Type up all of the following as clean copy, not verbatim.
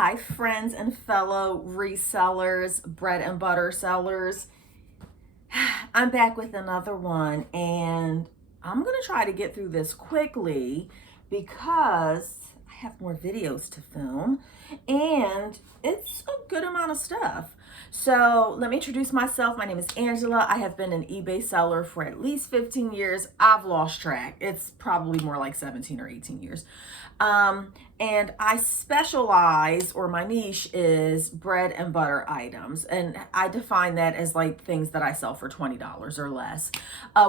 Hi, friends and fellow resellers, bread and butter sellers. I'm back with another one, and I'm going to try to get through this quickly because I have more videos to film, and it's a good amount of stuff. So let me introduce myself. My name is Angela. I have been an eBay seller for at least 15 years. I've lost track. It's probably more like 17 or 18 years. And I specialize, or my niche is bread and butter items. And I define that as like things that I sell for $20 or less.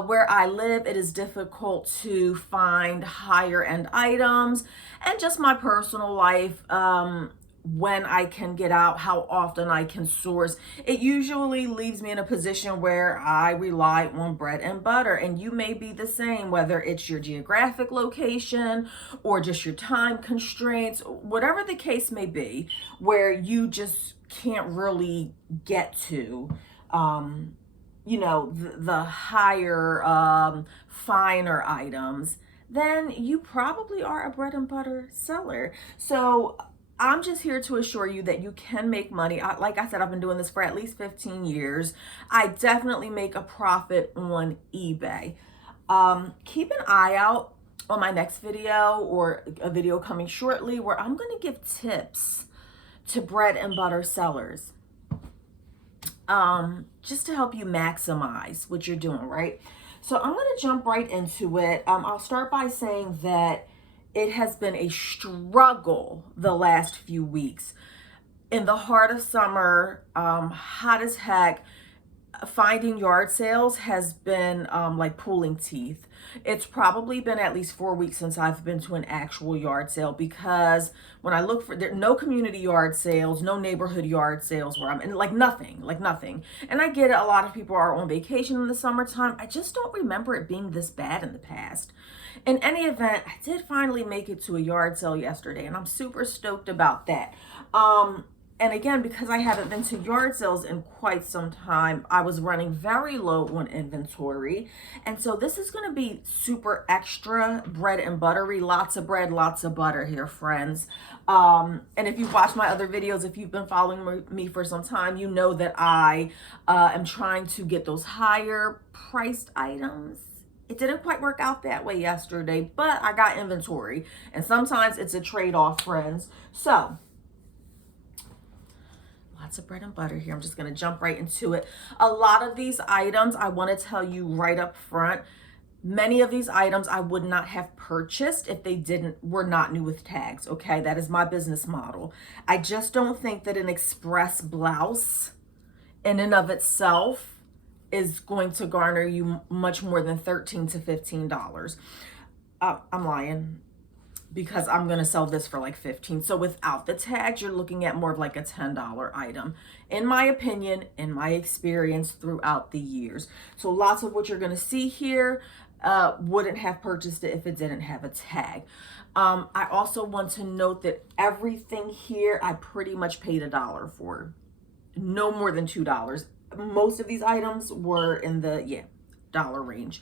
Where I live, it is difficult to find higher end items, and just my personal life, when I can get out, how often I can source. It usually leaves me in a position where I rely on bread and butter, and you may be the same, whether it's your geographic location or just your time constraints, whatever the case may be, where you just can't really get to the higher, finer items. Then you probably are a bread and butter seller. So I'm just here to assure you that you can make money. Like I said, I've been doing this for at least 15 years. I definitely make a profit on eBay. Keep an eye out on my next video, or a video coming shortly, where I'm going to give tips to bread and butter sellers, just to help you maximize what you're doing, right? So I'm going to jump right into it. I'll start by saying that it has been a struggle the last few weeks. In the heart of summer, hot as heck, finding yard sales has been like pulling teeth. It's probably been at least 4 weeks since I've been to an actual yard sale, because when I look for there, no community yard sales, no neighborhood yard sales where I'm in, like nothing. And I get it, a lot of people are on vacation in the summertime. I just don't remember it being this bad in the past. In any event, I did finally make it to a yard sale yesterday, and I'm super stoked about that. And again, because I haven't been to yard sales in quite some time, I was running very low on inventory. And so this is going to be super extra bread and buttery. Lots of bread, lots of butter here, friends. And if you've watched my other videos, if you've been following me for some time, you know that I am trying to get those higher priced items. It didn't quite work out that way yesterday, but I got inventory. And sometimes it's a trade-off, friends. So lots of bread and butter here. I'm just going to jump right into it. A lot of these items, I want to tell you right up front, many of these items I would not have purchased if they were not new with tags. Okay, that is my business model. I just don't think that an express blouse in and of itself is going to garner you much more than $13 to $15. I'm lying, because I'm going to sell this for like 15. So without the tags, you're looking at more of like a $10 item, in my opinion, in my experience throughout the years. So lots of what you're going to see here, wouldn't have purchased it if it didn't have a tag. I also want to note that everything here, I pretty much paid $1 for, no more than $2. Most of these items were in the dollar range.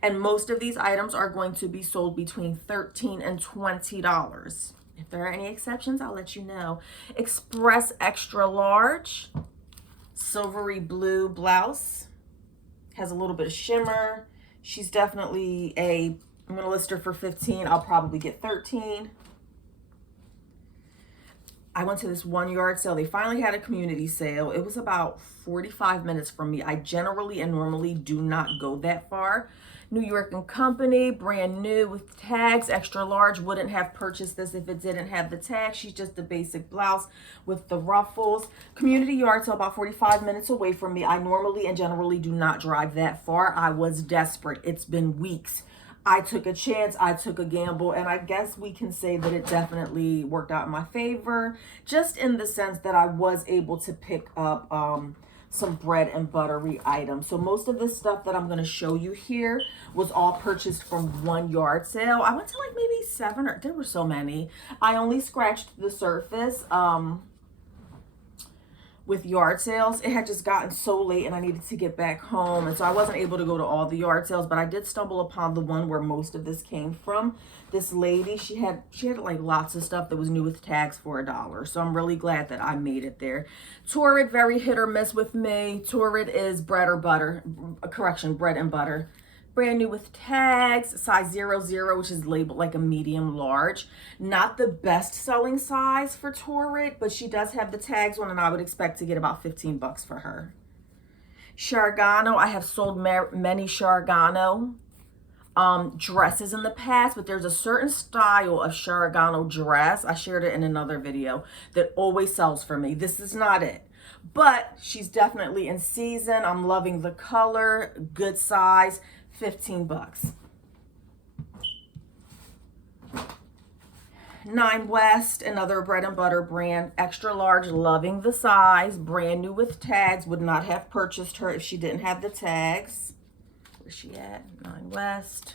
And most of these items are going to be sold between $13 and $20. If there are any exceptions, I'll let you know. Express extra large, silvery blue blouse. Has a little bit of shimmer. She's definitely I'm going to list her for 15. I'll probably get 13. I went to this one yard sale. They finally had a community sale. It was about 45 minutes from me. I generally and normally do not go that far. New York and Company, brand new with tags, extra large. Wouldn't have purchased this if it didn't have the tag. She's just a basic blouse with the ruffles. Community yard sale about 45 minutes away from me. I normally and generally do not drive that far. I was desperate. It's been weeks. I took a chance, I took a gamble, and I guess we can say that it definitely worked out in my favor, just in the sense that I was able to pick up some bread and buttery items. So most of this stuff that I'm going to show you here was all purchased from one yard sale. I went to like maybe 7, or there were so many. I only scratched the surface. with yard sales. It had just gotten so late and I needed to get back home. And so I wasn't able to go to all the yard sales, but I did stumble upon the one where most of this came from. This lady, she had like lots of stuff that was new with tags for $1. So I'm really glad that I made it there. Torrid, very hit or miss with me. Torrid is bread or butter, bread and butter. Brand new with tags, size 00, which is labeled like a medium large. Not the best selling size for Torrid, but she does have the tags on, and I would expect to get about 15 bucks for her. Shargano, I have sold many Shargano dresses in the past, but there's a certain style of Shargano dress, I shared it in another video, that always sells for me. This is not it. But she's definitely in season. I'm loving the color, good size. 15 bucks. 9 West, another bread and butter brand, extra large, loving the size, brand new with tags. Would not have purchased her if she didn't have the tags. Where's she at? 9 West,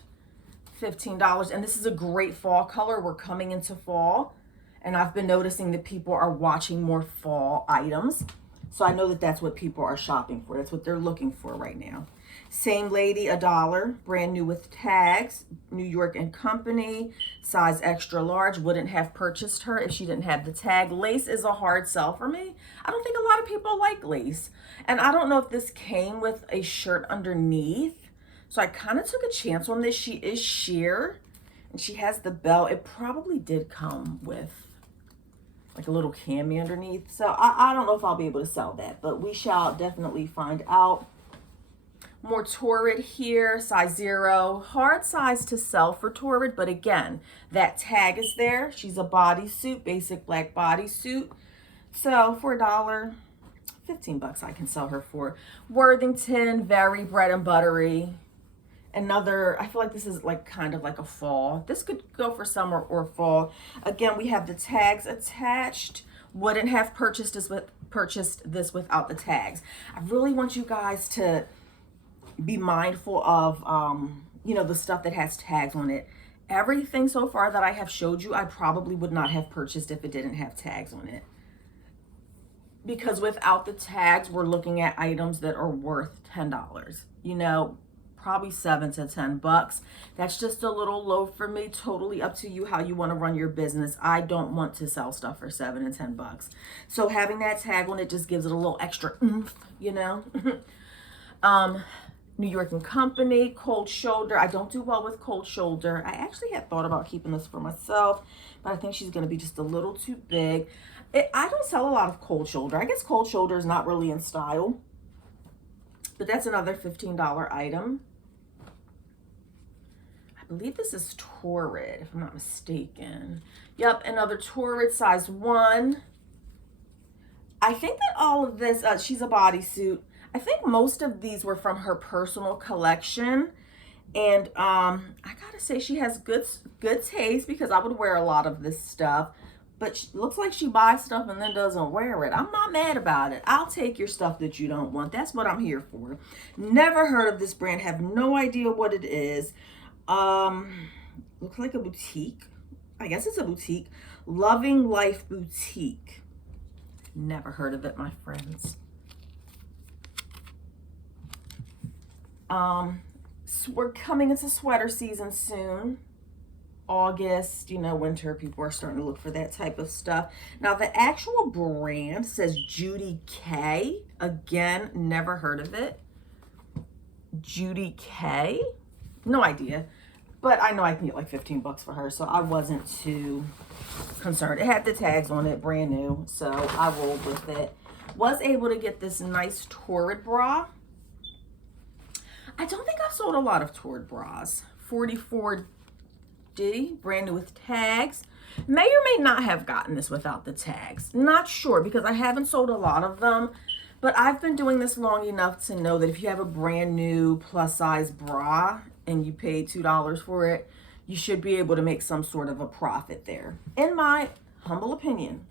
$15. And this is a great fall color. We're coming into fall, and I've been noticing that people are watching more fall items. So I know that that's what people are shopping for. That's what they're looking for right now. Same lady, $1, brand new with tags, New York and Company, size extra large. Wouldn't have purchased her if she didn't have the tag. Lace is a hard sell for me. I don't think a lot of people like lace. And I don't know if this came with a shirt underneath. So I kind of took a chance on this. She is sheer and she has the belt. It probably did come with like a little cami underneath. So I don't know if I'll be able to sell that, but we shall definitely find out. More Torrid here, size 0. Hard size to sell for Torrid, but again, that tag is there. She's a bodysuit, basic black bodysuit. So for $1, 15 bucks I can sell her for. Worthington, very bread and buttery. Another, I feel like this is like kind of like a fall. This could go for summer or fall. Again, we have the tags attached. Wouldn't have purchased this without the tags. I really want you guys to be mindful of, you know, the stuff that has tags on it. Everything so far that I have showed you, I probably would not have purchased if it didn't have tags on it. Because without the tags, we're looking at items that are worth $10. You know, probably 7 to 10 bucks. That's just a little low for me. Totally up to you how you want to run your business. I don't want to sell stuff for 7 and 10 bucks. So having that tag on it just gives it a little extra oomph, you know. New York and Company, cold shoulder. I don't do well with cold shoulder. I actually had thought about keeping this for myself, but I think she's going to be just a little too big. I don't sell a lot of cold shoulder. I guess cold shoulder is not really in style, but that's another $15 item. I believe this is Torrid, if I'm not mistaken. Yep, another Torrid, size 1. I think that all of this, she's a bodysuit. I think most of these were from her personal collection. And I gotta say she has good taste, because I would wear a lot of this stuff. But she looks like she buys stuff and then doesn't wear it. I'm not mad about it. I'll take your stuff that you don't want. That's what I'm here for. Never heard of this brand. Have no idea what it is. Looks like a boutique. I guess it's a boutique. Loving Life Boutique. Never heard of it, my friends. We're coming into sweater season soon. August, you know, winter, people are starting to look for that type of stuff. Now, the actual brand says Judy K. Again, never heard of it. Judy K. No idea. But I know I can get like 15 bucks for her, so I wasn't too concerned. It had the tags on it, brand new, so I rolled with it. Was able to get this nice Torrid bra. I don't think I've sold a lot of Torrid bras. 44D, brand new with tags. May or may not have gotten this without the tags. Not sure, because I haven't sold a lot of them. But I've been doing this long enough to know that if you have a brand new plus size bra and you paid $2 for it, you should be able to make some sort of a profit there, in my humble opinion.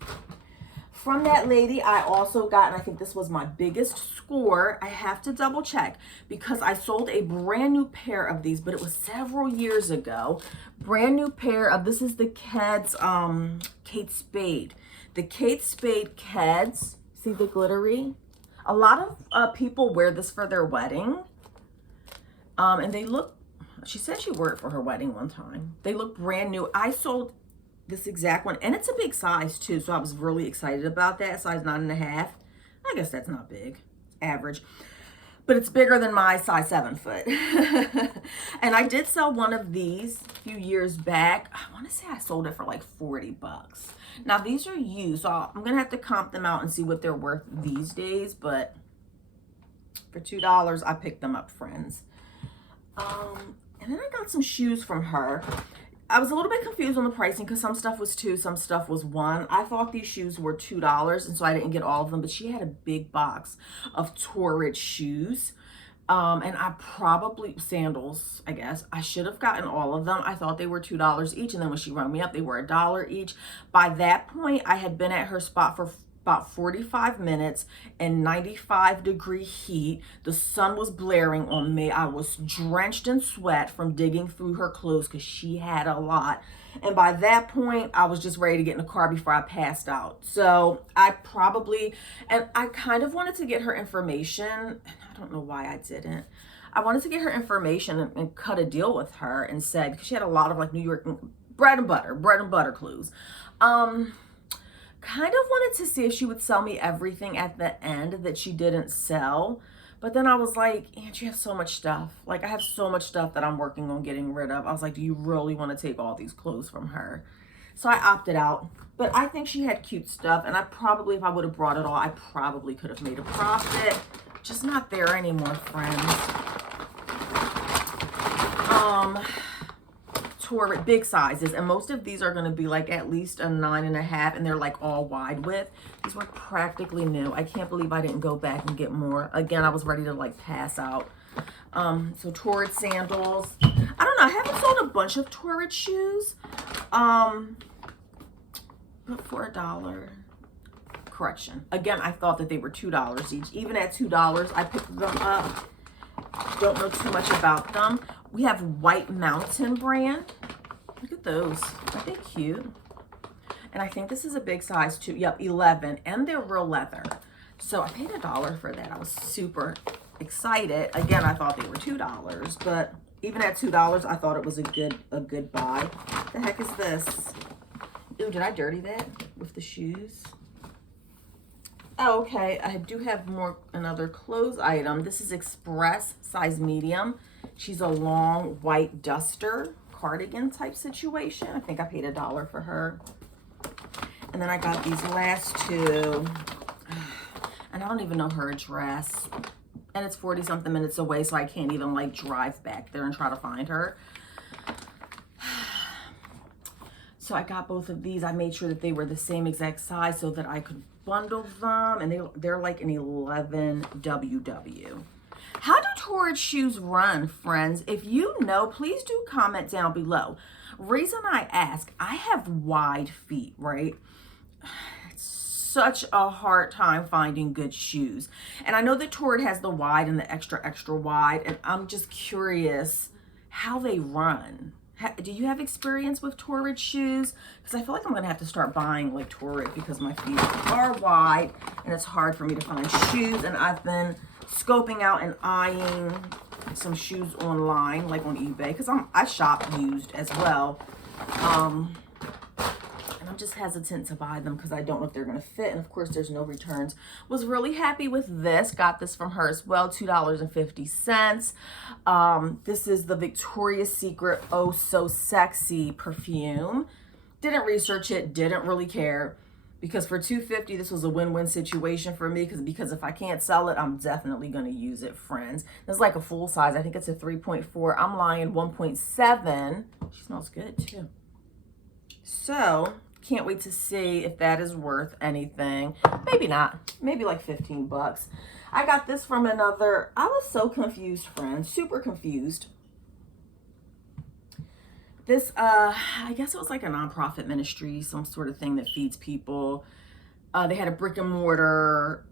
From that lady, I also got, and I think this was my biggest score. I have to double check, because I sold a brand new pair of these, but it was several years ago. Brand new pair of, this is the Keds, Kate Spade. The Kate Spade Keds, See the glittery? A lot of people wear this for their wedding. And they look, she said she wore it for her wedding one time. They look brand new. I sold this exact one, and it's a big size too, so I was really excited about that. Size 9.5. I guess that's not big, average, but it's bigger than my size 7 foot. And I did sell one of these a few years back. I want to say I sold it for like 40 bucks. Now these are used, so I'm gonna have to comp them out and see what they're worth these days, but for $2 I picked them up, friends. And then I got some shoes from her. I was a little bit confused on the pricing because some stuff was $2, some stuff was $1. I thought these shoes were $2, and so I didn't get all of them, but she had a big box of Torrid shoes. And I probably, sandals, I guess. I should have gotten all of them. I thought they were $2 each, and then when she rung me up, they were $1 each. By that point, I had been at her spot for about 45 minutes in 95-degree heat. The sun was blaring on me. I was drenched in sweat from digging through her clothes because she had a lot. And by that point, I was just ready to get in the car before I passed out. So I probably, and I kind of wanted to get her information, and I don't know why I didn't. I wanted to get her information and cut a deal with her and said, because she had a lot of like New York bread and butter clothes. Kind of wanted to see if she would sell me everything at the end that she didn't sell. But then I was like, Aunt, you have so much stuff. Like, I have so much stuff that I'm working on getting rid of. I was like, do you really want to take all these clothes from her? So I opted out. But I think she had cute stuff. And I probably, if I would have brought it all, I probably could have made a profit. Just not there anymore, friends. Torrid, big sizes, and most of these are going to be like at least a 9.5, and they're like all wide width. These were practically new. I can't believe I didn't go back and get more. Again, I was ready to like pass out. So Torrid sandals. I don't know. I haven't sold a bunch of Torrid shoes. But for $1. Correction. Again, I thought that they were $2 each. Even at $2, I picked them up. Don't know too much about them. We have White Mountain brand. Look at those. Aren't they cute? And I think this is a big size too. Yep, 11. And they're real leather. So I paid $1 for that. I was super excited. Again, I thought they were $2, but even at $2, I thought it was a good buy. What the heck is this? Ooh, did I dirty that with the shoes? Oh, okay. I do have another clothes item. This is Express, size medium. She's a long white duster cardigan type situation. I think I paid $1 for her. And then I got these last two. And I don't even know her address. And it's 40-something minutes away, so I can't even like drive back there and try to find her. So I got both of these. I made sure that they were the same exact size so that I could bundle them. And they're like an 11 WW. How do Torrid shoes run, friends? If you know, please do comment down below. Reason I ask, I have wide feet, right? It's such a hard time finding good shoes. And I know that Torrid has the wide and the extra, extra wide. And I'm just curious how they run. Do you have experience with Torrid shoes? Because I feel like I'm going to have to start buying like Torrid because my feet are wide and it's hard for me to find shoes. And I've been scoping out and eyeing some shoes online, like on eBay, because I shop used as well. And I'm just hesitant to buy them because I don't know if they're going to fit. And of course, there's no returns. Was really happy with this. Got this from her as well, $2.50. This is the Victoria's Secret Oh So Sexy perfume. Didn't research it, didn't really care. Because for $2.50, this was a win-win situation for me. Because if I can't sell it, I'm definitely going to use it, friends. It's like a full size. I think it's a 3.4. I'm lying 1.7. She smells good, too. So, can't wait to see if that is worth anything. Maybe not. Maybe like 15 bucks. I got this from another. I was so confused, friends. Super confused. This, I guess it was like a nonprofit ministry, some sort of thing that feeds people. They had a brick and mortar,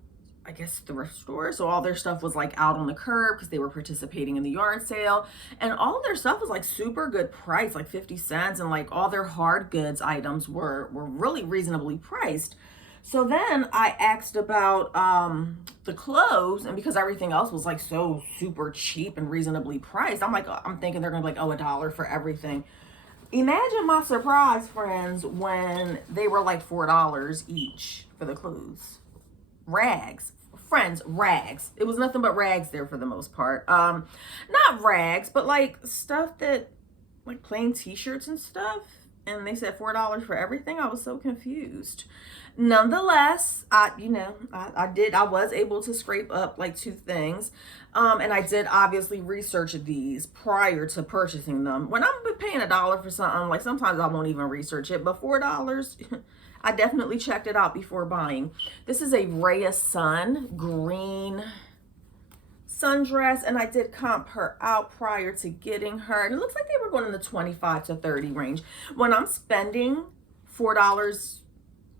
I guess, thrift store. So all their stuff was like out on the curb because they were participating in the yard sale. And all of their stuff was like super good price, like 50 cents. And like all their hard goods items were really reasonably priced. So then I asked about the clothes, and because everything else was like so super cheap and reasonably priced, I'm thinking they're gonna be like, oh, $1 for everything. Imagine my surprise, friends, when they were like $4 each for the clothes. Rags. Friends, rags. It was nothing but rags there for the most part. Not rags, but like stuff that, like plain t-shirts and stuff. And they said $4 for everything. I was so confused. Nonetheless, I was able to scrape up like 2 things. And I did obviously research these prior to purchasing them. When I'm paying $1 for something, like sometimes I won't even research it, but $4, I definitely checked it out before buying. This is a Rhea Sun green sundress, and I did comp her out prior to getting her. And it looks like they were going in the 25 to 30 range. When I'm spending $4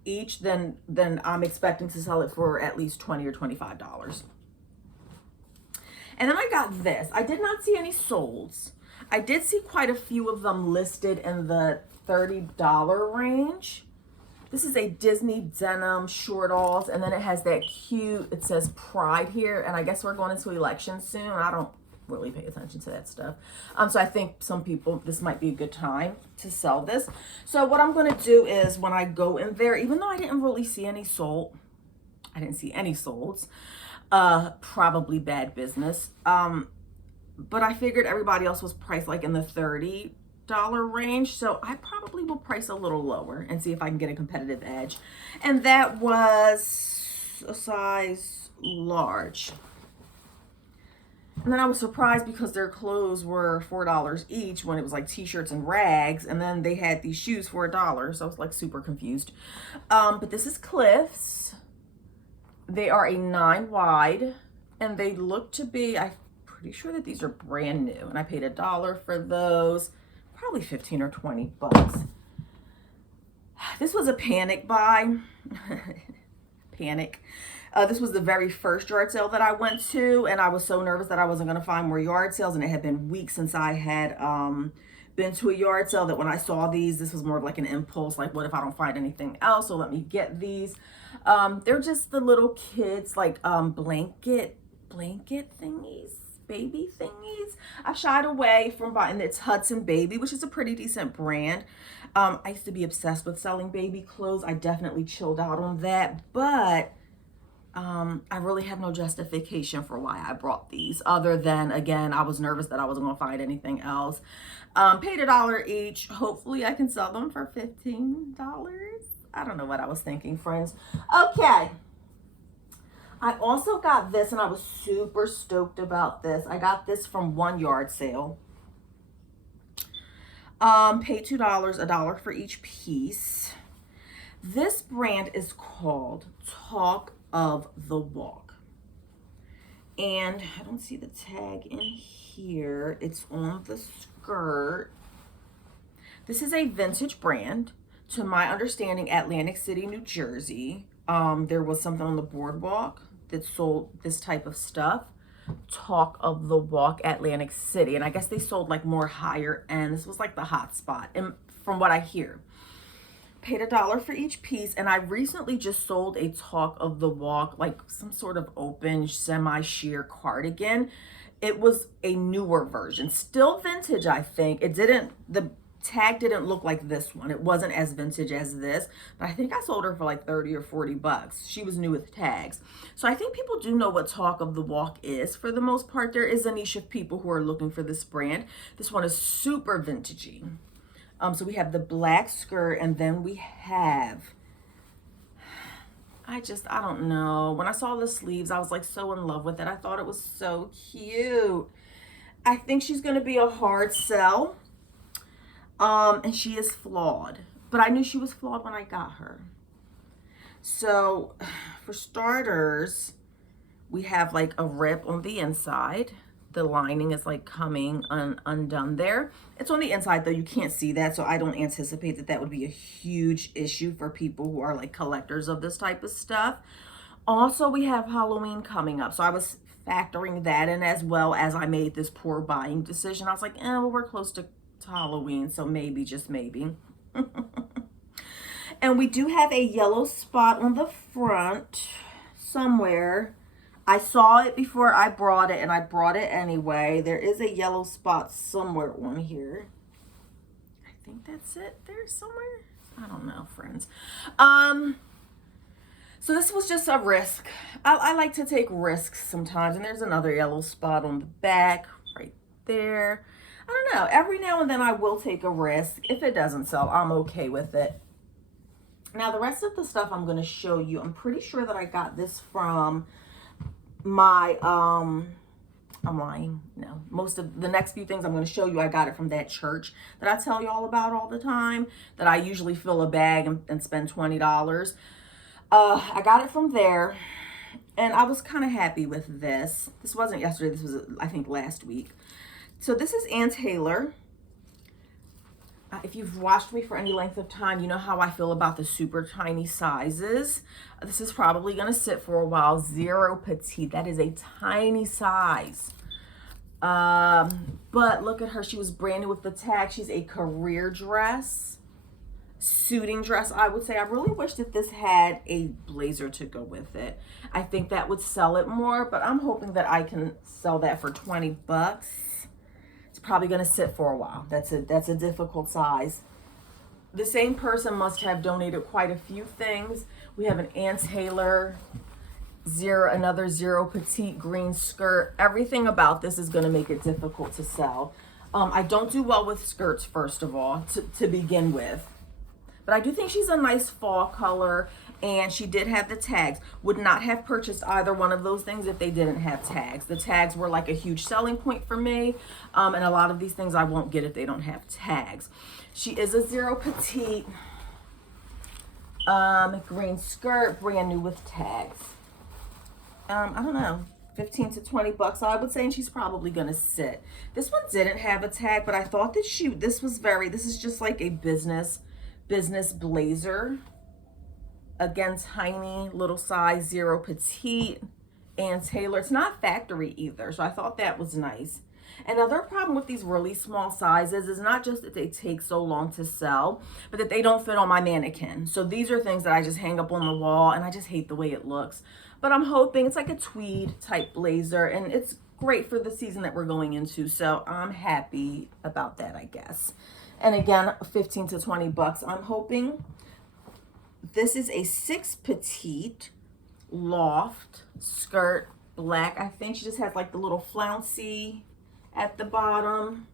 each, then I'm expecting to sell it for at least $20 or $25. And then I got this. I did not see any solds. I did see quite a few of them listed in the $30 range. This is a Disney denim short-alls, and then it has that cute, it says Pride here, and I guess we're going into elections soon. I don't really pay attention to that stuff. So I think some people, this might be a good time to sell this. So what I'm going to do is when I go in there, even though I didn't really see any sold, I didn't see any solds, probably bad business. But I figured everybody else was priced like in the $30 range, so I probably will price a little lower and see if I can get a competitive edge. And that was a size large. And then I was surprised because their clothes were $4 each when it was like t-shirts and rags, and then they had these shoes for $1, so I was like super confused. But this is Cliff's. They are a 9 wide, and they look to be, I'm pretty sure that these are brand new, and I paid $1 for those. Probably 15 or 20 bucks. This was a panic buy. Panic. This was the very first yard sale that I went to, and I was so nervous that I wasn't going to find more yard sales, and it had been weeks since I had been to a yard sale, that when I saw these, this was more of like an impulse, like what if I don't find anything else, so let me get these. They're just the little kids, like blanket thingies. Baby thingies. I shied away from buying. It's Hudson Baby, which is a pretty decent brand. I used to be obsessed with selling baby clothes. I definitely chilled out on that, but I really have no justification for why I brought these, other than, again, I was nervous that I wasn't gonna find anything else. Paid $1 each. Hopefully I can sell them for $15. I don't know what I was thinking, friends. Okay. I also got this, and I was super stoked about this. I got this from one yard sale. Paid $2, $1 for each piece. This brand is called Talk of the Walk. And I don't see the tag in here. It's on the skirt. This is a vintage brand. To my understanding, Atlantic City, New Jersey. There was something on the boardwalk that sold this type of stuff. Talk of the Walk, Atlantic City. And I guess they sold like more higher end. This was like the hot spot, and from what I hear. Paid $1 for each piece, and I recently just sold a Talk of the Walk, like some sort of open semi-sheer cardigan. It was a newer version, still vintage, I think. The tag didn't look like this one. It wasn't as vintage as this, but I think I sold her for like 30 or 40 bucks. She was new with tags. So I think people do know what Talk of the Walk is for the most part. There is a niche of people who are looking for this brand. This one is super vintagey. So we have the black skirt, and then we have, I don't know. When I saw the sleeves, I was like so in love with it. I thought it was so cute. I think she's going to be a hard sell. And she is flawed, but I knew she was flawed when I got her. So for starters, we have like a rip on the inside. The lining is like coming undone there. It's on the inside though, you can't see that, so I don't anticipate that that would be a huge issue for people who are like collectors of this type of stuff. Also, we have Halloween coming up, so I was factoring that in as well as I made this poor buying decision. I was like, well, we're close to Halloween, so maybe, just maybe. And we do have a yellow spot on the front somewhere. I saw it before I brought it, and I brought it anyway. There is a yellow spot somewhere on here. I think that's it there somewhere. I don't know, friends. So this was just a risk. I like to take risks sometimes. And there's another yellow spot on the back right there. I don't know. Every now and then I will take a risk. If it doesn't sell, I'm okay with it. Now, the rest of the stuff I'm going to show you, I'm pretty sure that I got this from my, I'm lying. No, most of the next few things I'm going to show you, I got it from that church that I tell you all about all the time, that I usually fill a bag and spend $20. I got it from there, and I was kind of happy with this. This wasn't yesterday. This was, I think, last week. So this is Ann Taylor. If you've watched me for any length of time, you know how I feel about the super tiny sizes. This is probably going to sit for a while. Zero petite. That is a tiny size. But look at her. She was brand new with the tag. She's a career dress. Suiting dress, I would say. I really wish that this had a blazer to go with it. I think that would sell it more, but I'm hoping that I can sell that for 20 bucks. It's probably going to sit for a while. That's a difficult size. The same person must have donated quite a few things. We have an Ann Taylor another zero petite green skirt. Everything about this is going to make it difficult to sell. I don't do well with skirts, first of all, to begin with. But I do think she's a nice fall color, and she did have the tags. Would not have purchased either one of those things if they didn't have tags. The tags were like a huge selling point for me, and a lot of these things I won't get if they don't have tags. She is a zero petite green skirt, brand new with tags. I don't know, 15 to 20 bucks, I would say, and she's probably gonna sit. This one didn't have a tag, but I thought that this is just like a business blazer. Again, tiny little size, zero petite, Ann Taylor. It's not factory either, so I thought that was nice. Another problem with these really small sizes is not just that they take so long to sell, but that they don't fit on my mannequin. So these are things that I just hang up on the wall, and I just hate the way it looks. But I'm hoping it's like a tweed type blazer, and it's great for the season that we're going into. So I'm happy about that, I guess. And again, 15 to 20 bucks, I'm hoping. This is a 6 petite loft skirt, black. I think she just has like the little flouncy at the bottom.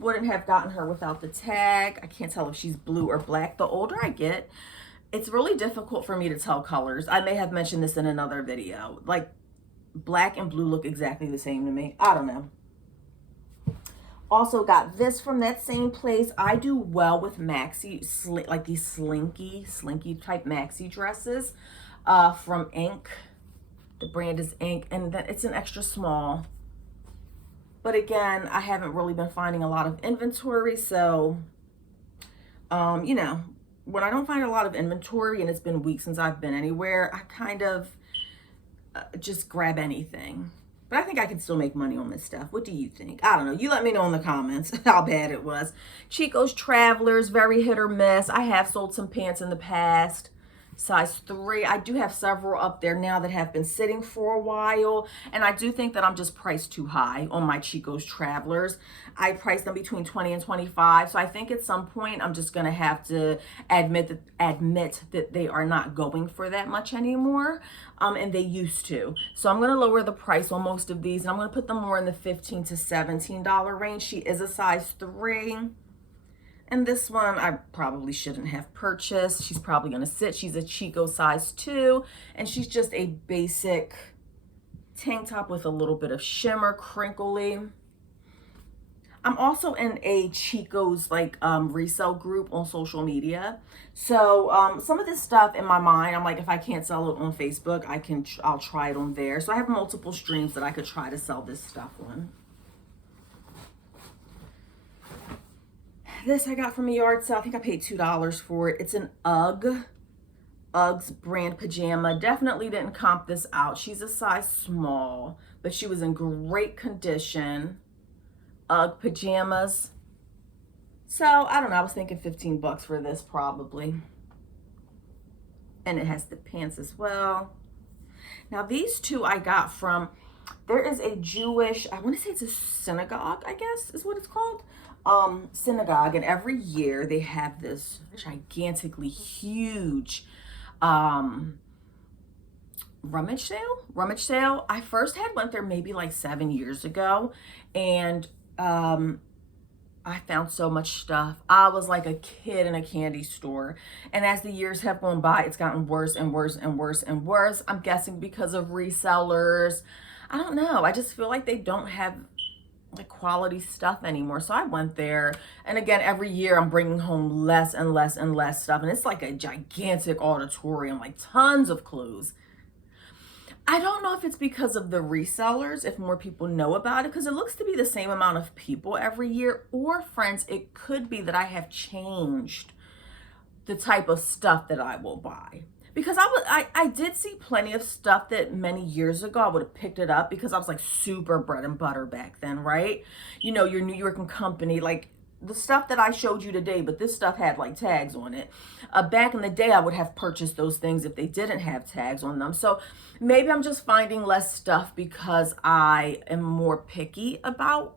Wouldn't have gotten her without the tag. I can't tell if she's blue or black. The older I get, it's really difficult for me to tell colors. I may have mentioned this in another video. Like, black and blue look exactly the same to me. I don't know. Also got this from that same place. I do well with maxi, like these slinky type maxi dresses from Ink. The brand is Ink, and it's an extra small. But again, I haven't really been finding a lot of inventory, so, you know, when I don't find a lot of inventory and it's been weeks since I've been anywhere, I kind of just grab anything. But I think I can still make money on this stuff. What do you think? I don't know. You let me know in the comments how bad it was. Chico's Travelers, very hit or miss. I have sold some pants in the past. Size 3. I do have several up there now that have been sitting for a while. And I do think that I'm just priced too high on my Chico's Travelers. I priced them between 20 and 25. So I think at some point I'm just going to have to admit that they are not going for that much anymore. And they used to. So I'm going to lower the price on most of these. And I'm going to put them more in the $15 to $17 range. She is a size 3. And this one I probably shouldn't have purchased. She's probably going to sit. She's a Chico size 2. And she's just a basic tank top with a little bit of shimmer, crinkly. I'm also in a Chico's like resale group on social media. So some of this stuff in my mind, I'm like, if I can't sell it on Facebook, I'll try it on there. So I have multiple streams that I could try to sell this stuff on. This I got from a yard sale. I think I paid $2 for it. It's an Uggs brand pajama. Definitely didn't comp this out. She's a size small, but she was in great condition. Ugg pajamas. So I don't know. I was thinking 15 bucks for this probably. And it has the pants as well. Now these two I got from, there is a Jewish, I want to say it's a synagogue, I guess is what it's called. Synagogue, and every year they have this gigantically huge rummage sale. I first had went there maybe like 7 years ago, and I found so much stuff. I was like a kid in a candy store. And as the years have gone by, it's gotten worse and worse and worse and worse. I'm guessing because of resellers. I don't know. I just feel like they don't have like quality stuff anymore. So I went there, and again, every year I'm bringing home less and less and less stuff. And it's like a gigantic auditorium, like tons of clothes. I don't know if it's because of the resellers, if more people know about it, because it looks to be the same amount of people every year. Or friends, it could be that I have changed the type of stuff that I will buy. Because I did see plenty of stuff that many years ago I would have picked it up because I was like super bread and butter back then, right? You know, your New York and Company, like the stuff that I showed you today, but this stuff had like tags on it. Back in the day, I would have purchased those things if they didn't have tags on them. So maybe I'm just finding less stuff because I am more picky about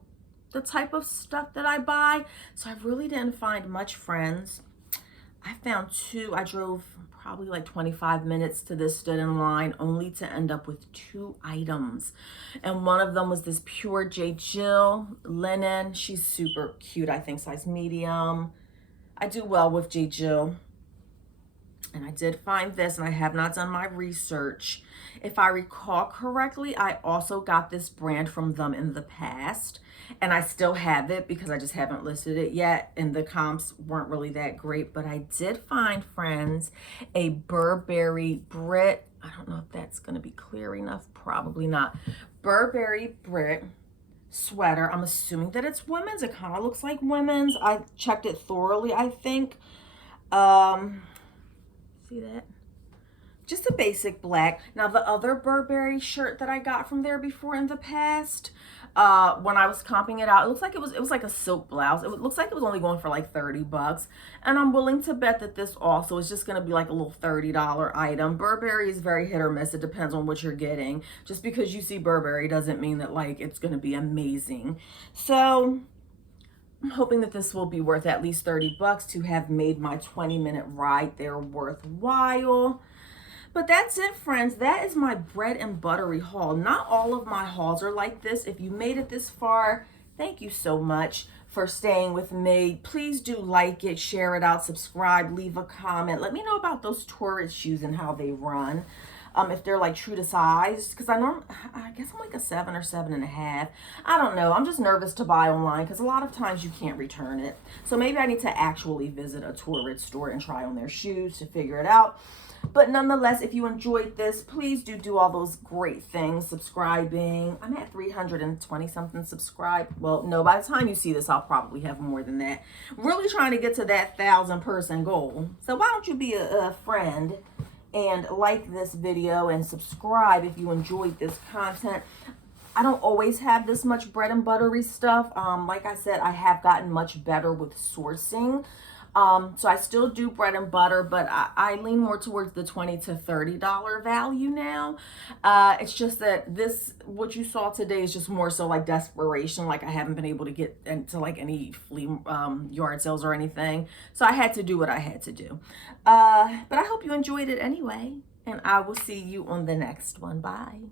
the type of stuff that I buy. So I really didn't find much, friends. I found two. I drove probably like 25 minutes to this, stood in line, only to end up with 2 items. And one of them was this pure J. Jill linen. She's super cute, I think size medium. I do well with J. Jill. And I did find this, and I have not done my research. If I recall correctly, I also got this brand from them in the past, and I still have it because I just haven't listed it yet, and the comps weren't really that great. But I did find, friends, a Burberry Brit. I don't know if that's going to be clear enough. Probably not. Burberry Brit sweater. I'm assuming that it's women's. It kind of looks like women's. I checked it thoroughly, I think. See that? Just a basic black. Now the other Burberry shirt that I got from there before in the past, when I was comping it out, it looks like it was like a silk blouse. It looks like it was only going for like 30 bucks. And I'm willing to bet that this also is just going to be like a little $30 item. Burberry is very hit or miss. It depends on what you're getting. Just because you see Burberry doesn't mean that like it's going to be amazing. So I'm hoping that this will be worth at least 30 bucks to have made my 20-minute ride there worthwhile. But that's it, friends. That is my bread and buttery haul. Not all of my hauls are like this. If you made it this far, thank you so much for staying with me. Please do like it, share it out, subscribe, leave a comment. Let me know about those tourist shoes and how they run. If they're like true to size, because I guess I'm like a 7 or 7.5. I don't know. I'm just nervous to buy online because a lot of times you can't return it. So maybe I need to actually visit a tourist store and try on their shoes to figure it out. But nonetheless, if you enjoyed this, please do all those great things. Subscribing. I'm at 320 something subscribed. Well, no, by the time you see this, I'll probably have more than that. Really trying to get to that 1,000-person goal. So why don't you be a friend and like this video and subscribe if you enjoyed this content. I don't always have this much bread and buttery stuff. Like I said, I have gotten much better with sourcing. So I still do bread and butter, but I lean more towards the $20 to $30 value now. It's just that what you saw today is just more so like desperation. Like I haven't been able to get into like any flea yard sales or anything. So I had to do what I had to do. But I hope you enjoyed it anyway, and I will see you on the next one. Bye.